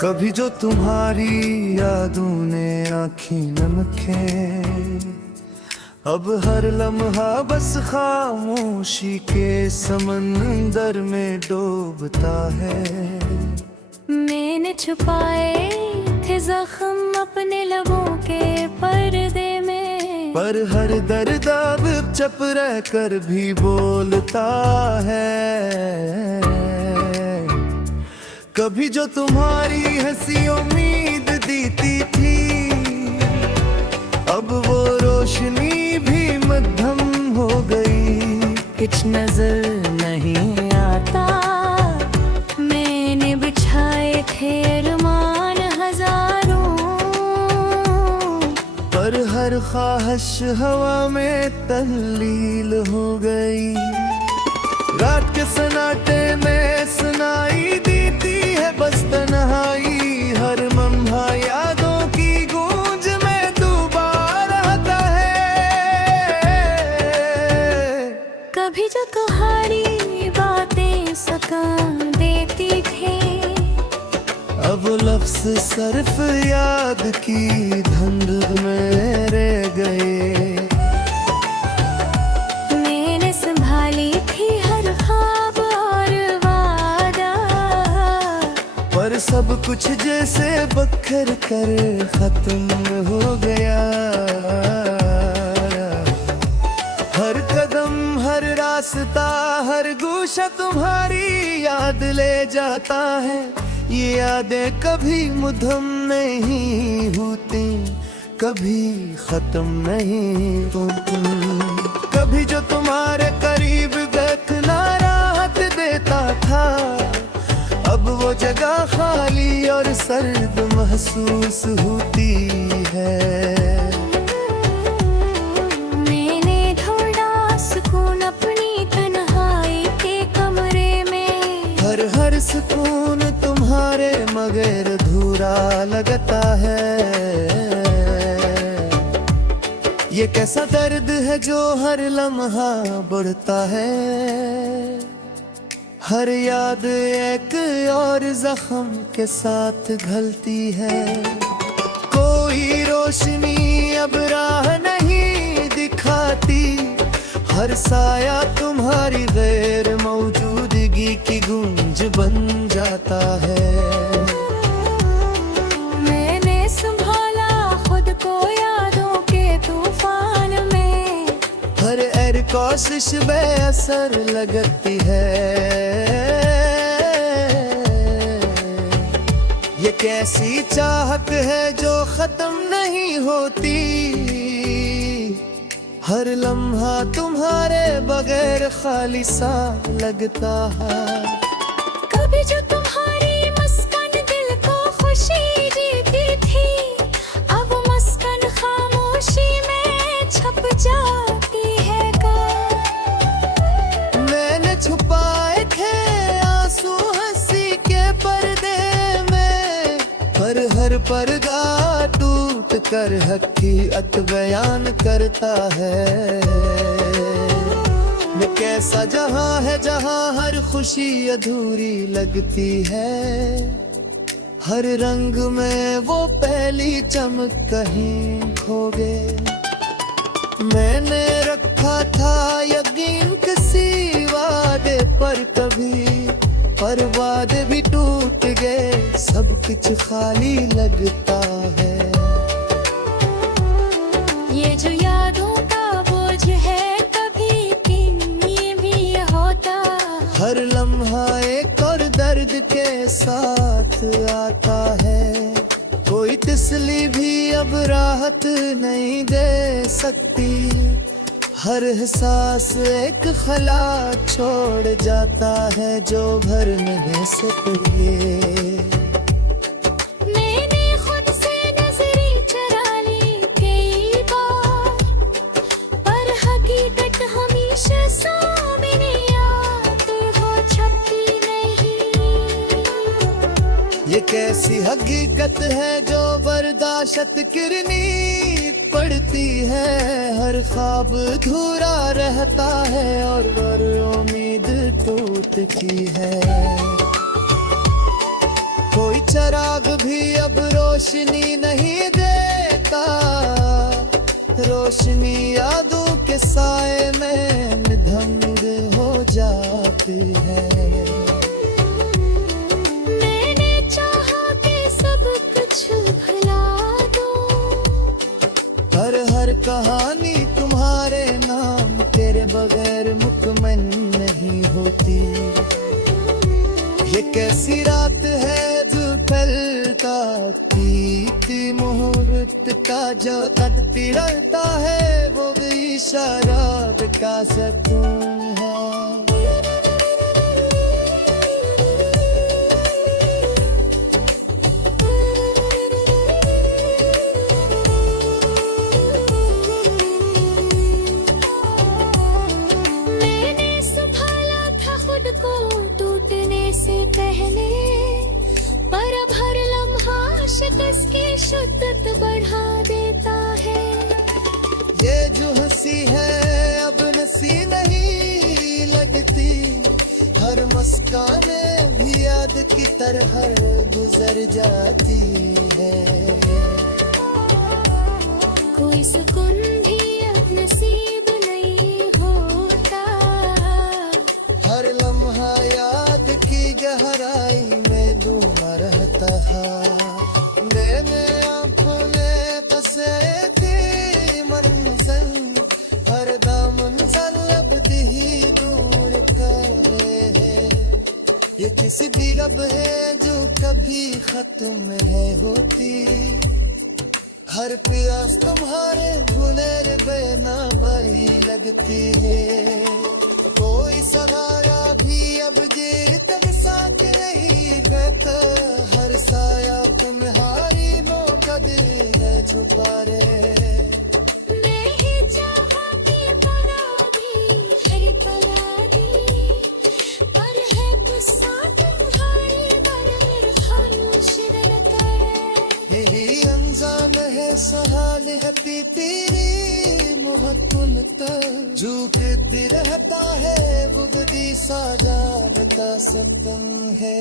कभी जो तुम्हारी यादों ने आँखें नमके, अब हर लम्हा बस खामोशी के समंदर में डूबता है। मैंने छुपाए थे जख्म अपने लबों के पर्दे में, पर हर दर्द अब चुप रह कर भी बोलता है। कभी जो तुम्हारी हंसी उम्मीद देती थी, अब वो रोशनी भी मध्यम हो गई। कुछ नजर नहीं आता, मैंने बिछाए थे अरमान हजारों, पर हर ख्वाहिश हवा में तहलील हो गई। रात के सन्नाटे में सुनाई देती है बस तन्हाई, हर लम्हा यादों की गूंज में डूबा रहता है। कभी जो तुम्हारी बातें सुकून देती थी, अब लफ्ज़ सिर्फ याद की धुंध में रह गए। मैंने संभाली थी हर ख्वाब और वादा, पर सब कुछ जैसे बखर कर खत्म हो गया। हर कदम हर रास्ता हर गोशा तुम्हारी याद ले जाता है। ये यादें कभी मुधम नहीं होती, कभी खत्म नहीं होती। कभी जो तुम्हारे करीब बैठना राहत देता था, अब वो जगह खाली और सर्द महसूस होती है। मैंने ढूंढा सुकून अपनी तन्हाई के कमरे में, हर सुकून तुम्हारे मगर अधूरा लगता है। ये कैसा दर्द है जो हर लम्हा बढ़ता है। हर याद एक और जख्म के साथ घलती है। कोई रोशनी अब राह नहीं दिखाती, हर साया तुम्हारी गैर मौजूदगी की गूंज बन जाता है। मैंने संभाला खुद को यादों के तूफान में, हर एर कोशिश बेअसर लगती है। ये कैसी चाहत है जो खत्म नहीं होती, हर लम्हा तुम्हारे बगैर खाली सा लगता है। कभी जो तुम्हारी मुस्कान दिल को खुशी देती थी, अब मुस्कान खामोशी में छुप जाती है कब। मैंने छुपाए थे आंसू हंसी के पर्दे में, पर हर पर्दा टूट कर हकीकत बयान करता है। ये कैसा जहां है जहां हर खुशी अधूरी लगती है। हर रंग में वो पहली चमक कहीं खो गए। मैंने रखा था यकीन किसी वादे पर कभी, पर वादे भी टूट गए, सब कुछ खाली लगता है। ये जो यादों का बोझ है कभी दिन ये भी होता, हर लम्हा एक और दर्द के साथ आता है। कोई तसल्ली भी अब राहत नहीं दे सकती, हर एहसास एक खला छोड़ जाता है जो भरने से पहले। मैंने खुद से नजरें चुरा ली कई बार, पर हकीकत हमेशा सामने आती हो छपती नहीं। ये कैसी हकीकत है जो बर्दाश्त करनी पड़ती है। हर ख्वाब अधूरा रहता है और उम्मीद टूटती है। कोई चराग भी अब रोशनी नहीं देता, रोशनी यादों के साए में निधंग हो जाती है। मैंने चाहा कि सब कुछ भुला दूं, हर कहानी तुम्हारे नाम तेरे बगैर मुकम्मल नहीं होती। ये कैसी रात है जो फैलता तीती मुहूर्त का, जो तड़ती रहता है वो भी शराब का सकून है। मैंने संभाला था खुद को टूटने से पहले, पर अब हर लम्हा शिकस्त की शिद्दत बढ़ा देता है। ये जो हंसी है अब नसी नहीं लगती, हर मुस्काने भी याद की तरह गुजर जाती है। कोई सुकून भी अब नसीब नहीं होता, हर लम्हा याद की गहराई में डूबा रहता है। मेरे आँखों में बसे थी मंज़र, हर दामन लब ही दूर करे। ये किसी भी रब है जो कभी खत्म है होती, हर प्यास तुम्हारे भूले बेनामारी लगती है। कोई सहारा भी अब जी तक साथ नहीं कहता, हर साया तुम्हारी मोकद है छुपा रे। मैं ही चाहा कि पराधी हर पराधी, पर है गुस्सा तुम्हारी पर खामोश रहता है। यही अंजाम है सहाल है पीपीरी मोहकुन झूठती रहता है, बुगदी साजाद का सतन है।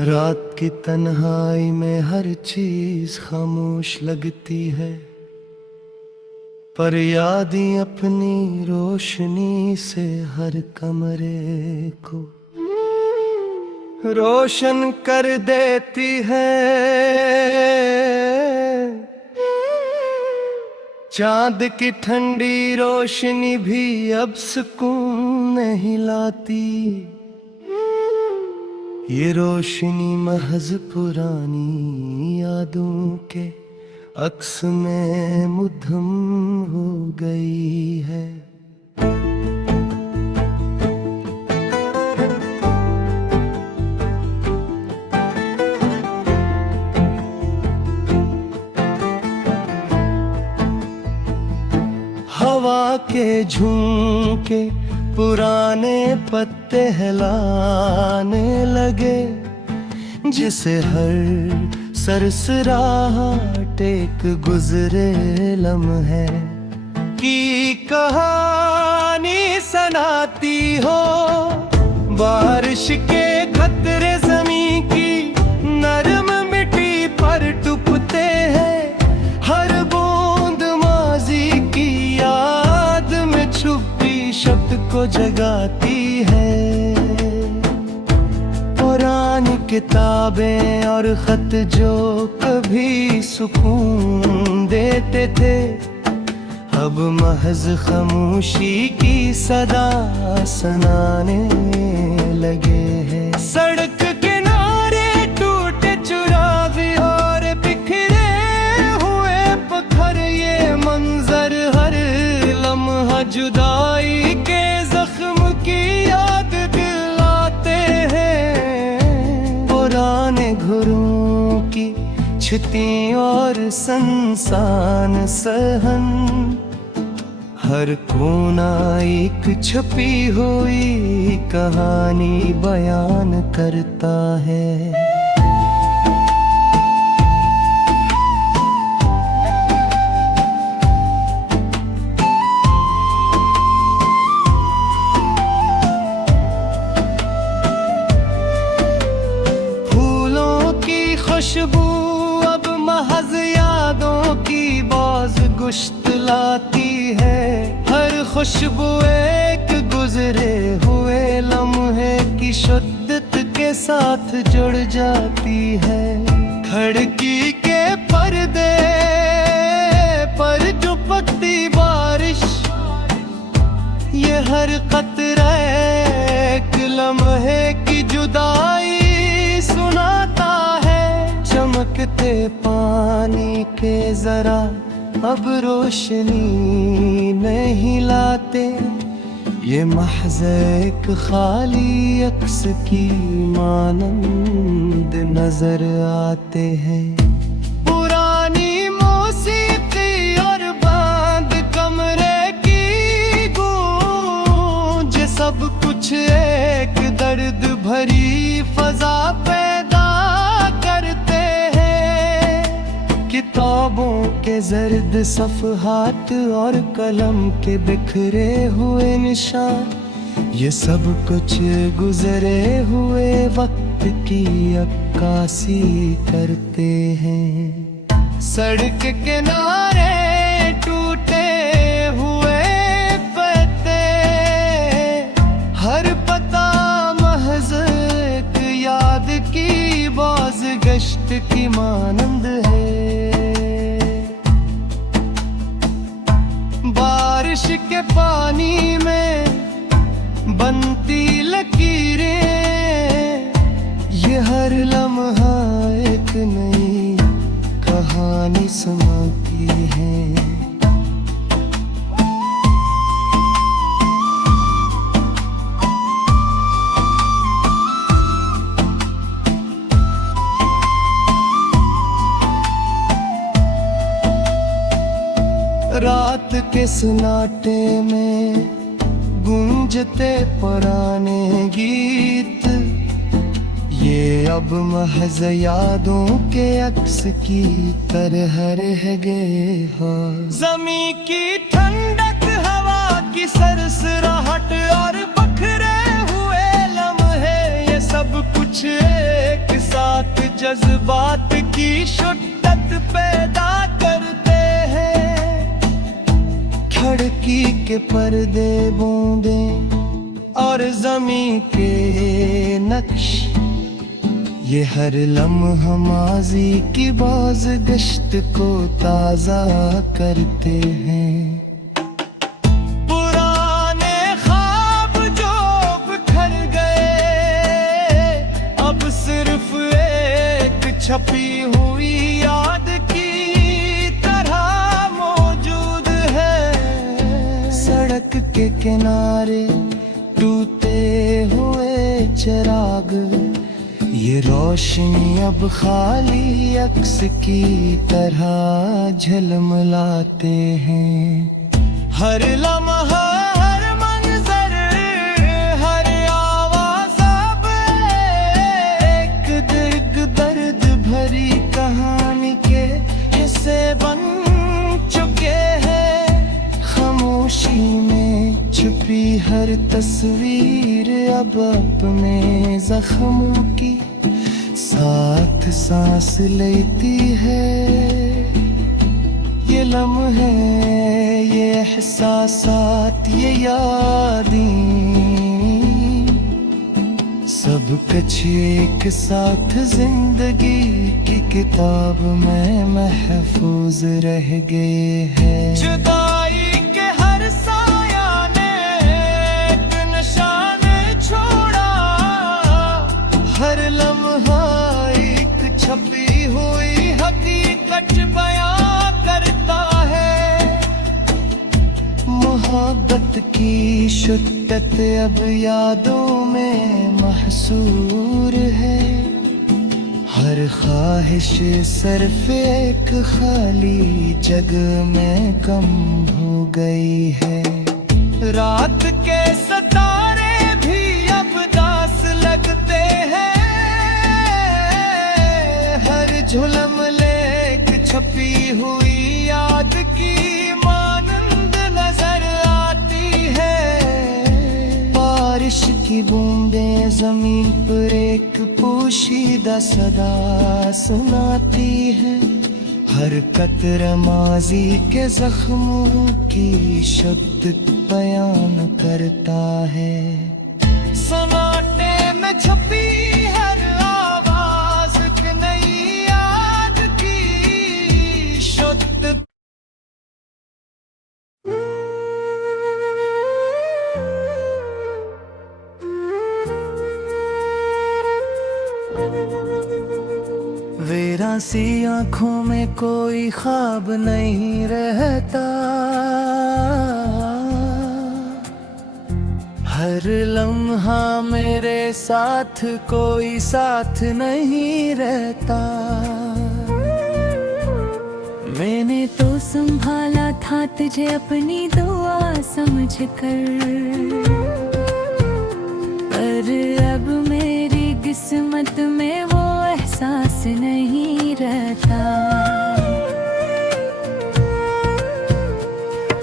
रात की तन्हाई में हर चीज खामोश लगती है, पर यादें अपनी रोशनी से हर कमरे को रोशन कर देती है। चांद की ठंडी रोशनी भी अब सुकून नहीं लाती, ये रोशनी महज पुरानी यादों के अक्स में मुद्दम हो गई है। हवा के झोंके पुराने पत्ते हिलाने लगे, जिसे हर सरसराहट एक गुजरे लम्हे की कहानी सुनाती हो। बारिश के खतरे ज़मीं की नरम मिट्टी पर टूटते हैं, हर बूंद माजी की याद में छुपी शब्द को जगाती है। पुरानी किताबें और खत जो कभी सुकून देते थे, अब महज खामोशी की सदा सुनाने लगे हैं। सड़क किनारे टूटे चुराग और बिखरे हुए पत्थर, ये मंजर हर लम्हा जुदाई के जख्म की याद दिलाते हैं। पुराने घरों की छतें और संसान सहन, हर कोना एक छुपी हुई कहानी बयान करता है। खुशबू अब महज यादों की बाज गुश्त लाती है। हर खुशबू एक गुजरे हुए लम्हे की शुद्दत के साथ जुड़ जाती है। खिड़की के पर्दे पर चुपकती बारिश, ये हर कतरा एक लम्हे की जुदाई सुनाता है। चमकते पानी के जरा अब रोशनी नहीं लाते, ये महज एक खाली अक्स की मानंद नजर आते हैं। पुरानी मौसीकी और बंद कमरे की गूंज सब कुछ एक दर्द भरी फजा पैदा करते हैं। किताबों के जर्द सफ़हात और कलम के बिखरे हुए निशान, ये सब कुछ गुजरे हुए वक्त की अक्कासी करते हैं। सड़क किनारे टूटे हुए पत्ते, हर पता महज एक याद की बाज गश्त की मानंद है। बारिश के पानी में बनती लकीरें, ये हर लम्हा एक नई कहानी सुनाती है। रात के सन्नाटे में गूंजते पुराने गीत, ये अब महज यादों के अक्स की तरह रह गए हैं। ज़मीं की ठंडक, हवा की सरसराहट और बखरे हुए लम्हे, ये सब कुछ एक साथ जज्बात की शुद्दत पैदा करते हैं। खिड़की के पर्दे बूंदे और ज़मीं के नक्श, ये हर लम्हा माज़ी की बाज़ गश्त को ताज़ा करते हैं। पुराने ख्वाब जो बिखर गए, अब सिर्फ एक छपी हुई याद की तरह मौजूद है। सड़क के किनारे टूटे हुए चिराग, ये रोशनी अब खाली अक्स की तरह झलमलाते हैं। हर लम्हा, हर मंजर, हर आवाज़ अब एक दिग दर्द भरी कहानी के हिस्से बन चुके हैं। खामोशी में छुपी हर तस्वीर अब अपने जख्मों की साथ सांस लेती है। ये लम्हे, ये एहसासात, ये यादें सब कुछ एक साथ जिंदगी की किताब में महफूज रह गए हैं। जुदाई के हर साया ने एक निशान छोड़ा, हर लम्हा एक छपी हुई हकीकत बयां करता है। मोहब्बत की शुद्दत अब यादों में महसूर है। हर ख्वाहिश सिर्फ एक खाली जगह में कम हो गई है। रात के सितारे भी अब दास लगते हैं। हर झुलमले एक छपी हुई याद की मानंद नजर आती है। बारिश की की बूंदें जमीन पर एक पोशीदा सदा सुनाती है। हर कतरा माजी के जख्मों की शुद्ध बयान करता है। सन्नाटे में छपी हर आवाज एक नई याद की शुद्ध। वेरासी आंखों में कोई ख्वाब नहीं रहता। हर लम्हा मेरे साथ कोई साथ नहीं रहता। मैंने तो संभाला था तुझे अपनी दुआ समझकर, पर अब मेरी किस्मत में वो एहसास नहीं रहता।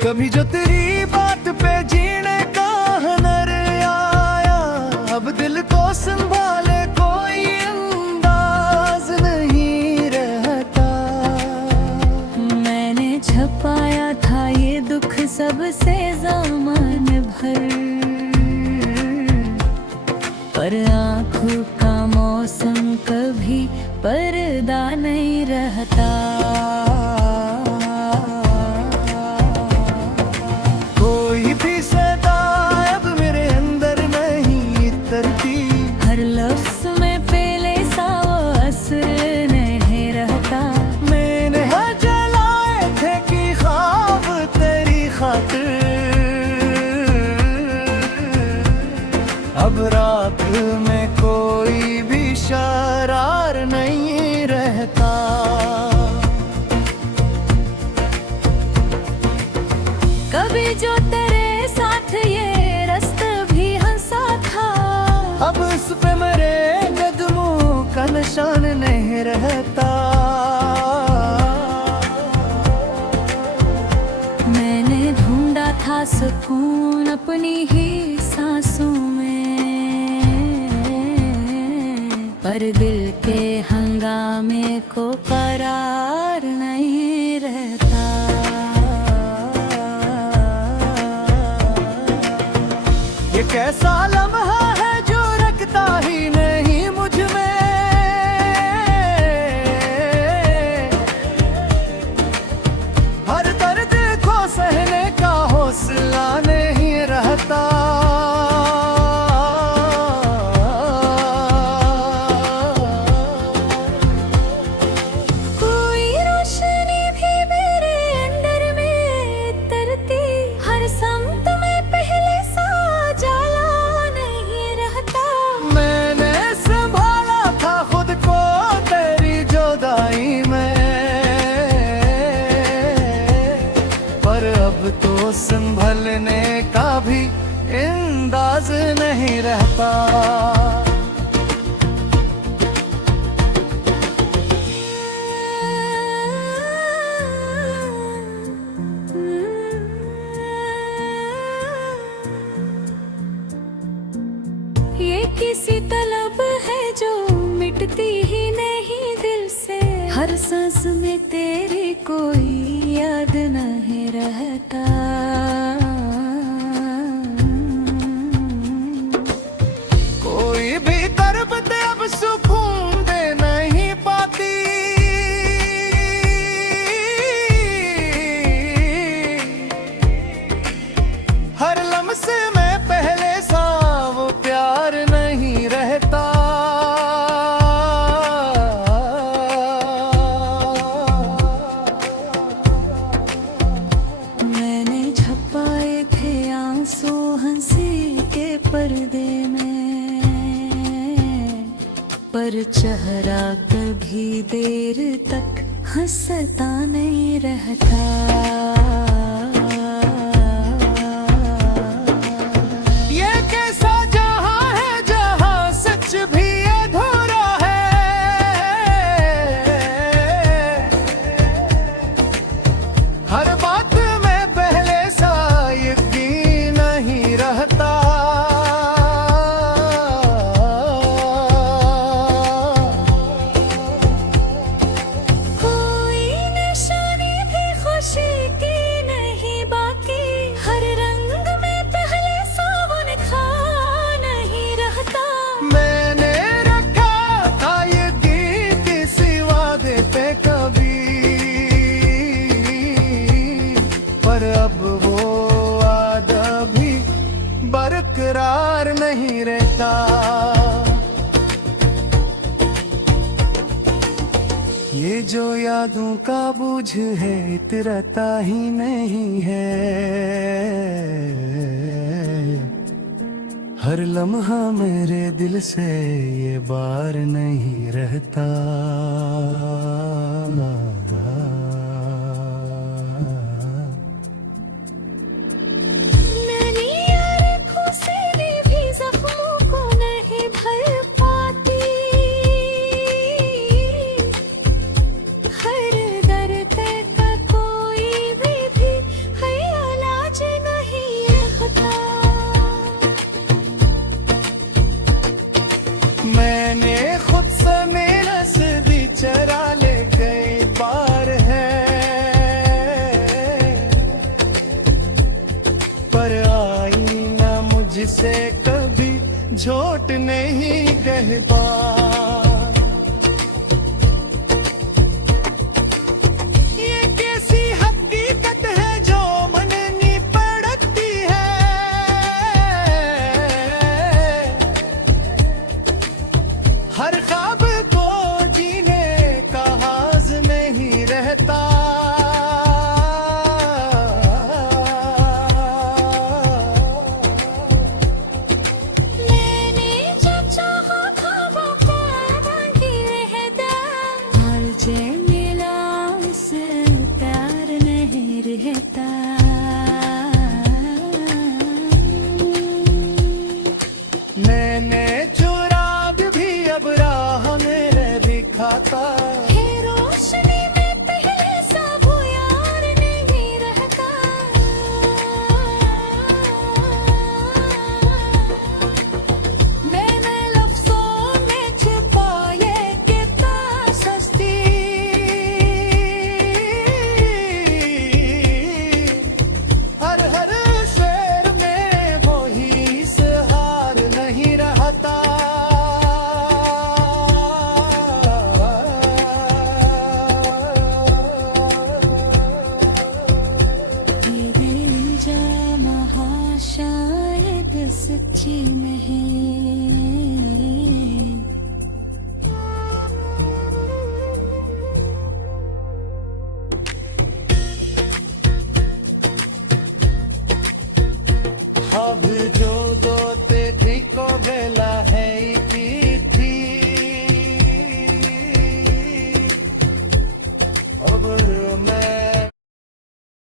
कभी जो तेरी बात पे जीने का हुनर आया, अब दिल को संभाले कोई अंदाज नहीं रहता। मैंने छपाया था ये दुख सबसे ज़माने भर, पर आँखों का मौसम कभी पर्दा नहीं रहता। कोई भी सदा अब मेरे अंदर नहीं तरती। हर लफ्ज़ में पहले सा वो असर नहीं रहता। मैंने हर जलाए थे कि ख्वाब तेरी खातिर, अब रात में कोई भी शरार नहीं रहता। कभी जो तेरे साथ ये रास्ता भी हंसा था, अब उस पे मेरे कदमों का निशान नहीं रहता। मैंने ढूंढा था सुकून अपनी ही सांसों में, पर दिल के हंगामे को करार नहीं रहता। ये कैसा लम्हा है जो रखता ही नहीं मुझ में। हर दर्द को सहने का हौसला नहीं रहता। कोई रोशनी भी मेरे अंदर में तरती, हर समत में पहले सा जाला नहीं रहता। मैंने संभाला था खुद को तेरी जुदाई में, पर अब तो संभलने का भी अंदाज नहीं रहता। ये किसी तलब है जो मिटती ही नहीं दिल से। हर सांस में तेरी कोई याद नहीं रहता। कोई भी तरबत अब सुकून दे नहीं पाती। हर लम्हे में पहले सा वो प्यार नहीं रहता। मैंने छपाए थे आंसू हंसी के पर्दे में, पर चेहरा कभी देर तक हंसता नहीं रहता। ये कैसा जहां है जहां सच भी अधूरा है। हर बात में पहले सा यकीन नहीं रहता। ये जो यादों का बोझ है इतरता ही नहीं है, हर लम्हा मेरे दिल से ये बार नहीं रहता। मैंने यार आँखों से भी जख्मों को नहीं भर पाती, हर दर्द का कोई भी है इलाज नहीं रहता। मैंने खुद से मेरा भी चरा ले कई बार है, पर आईना मुझसे कभी झूठ नहीं कहता। ये कैसी हकीकत है जो मन नहीं पड़ती है, हर ख्वाब को जीने का हाज नहीं रहता। मैंने जो चाहा था वो पाऊंगी रहता, और जो मिला उससे प्यार नहीं रहता। मैंने चुराग भी अब राह मेरे दिखाता, है रोशनी में पहले सा वो यार नहीं रहता। मैंने लफ्ज़ों में छुपाए कितना सस्ती, हर हर शेर में वो ही सहार नहीं रहता। ये दिल जा महाशायद सच्ची में है। अब जो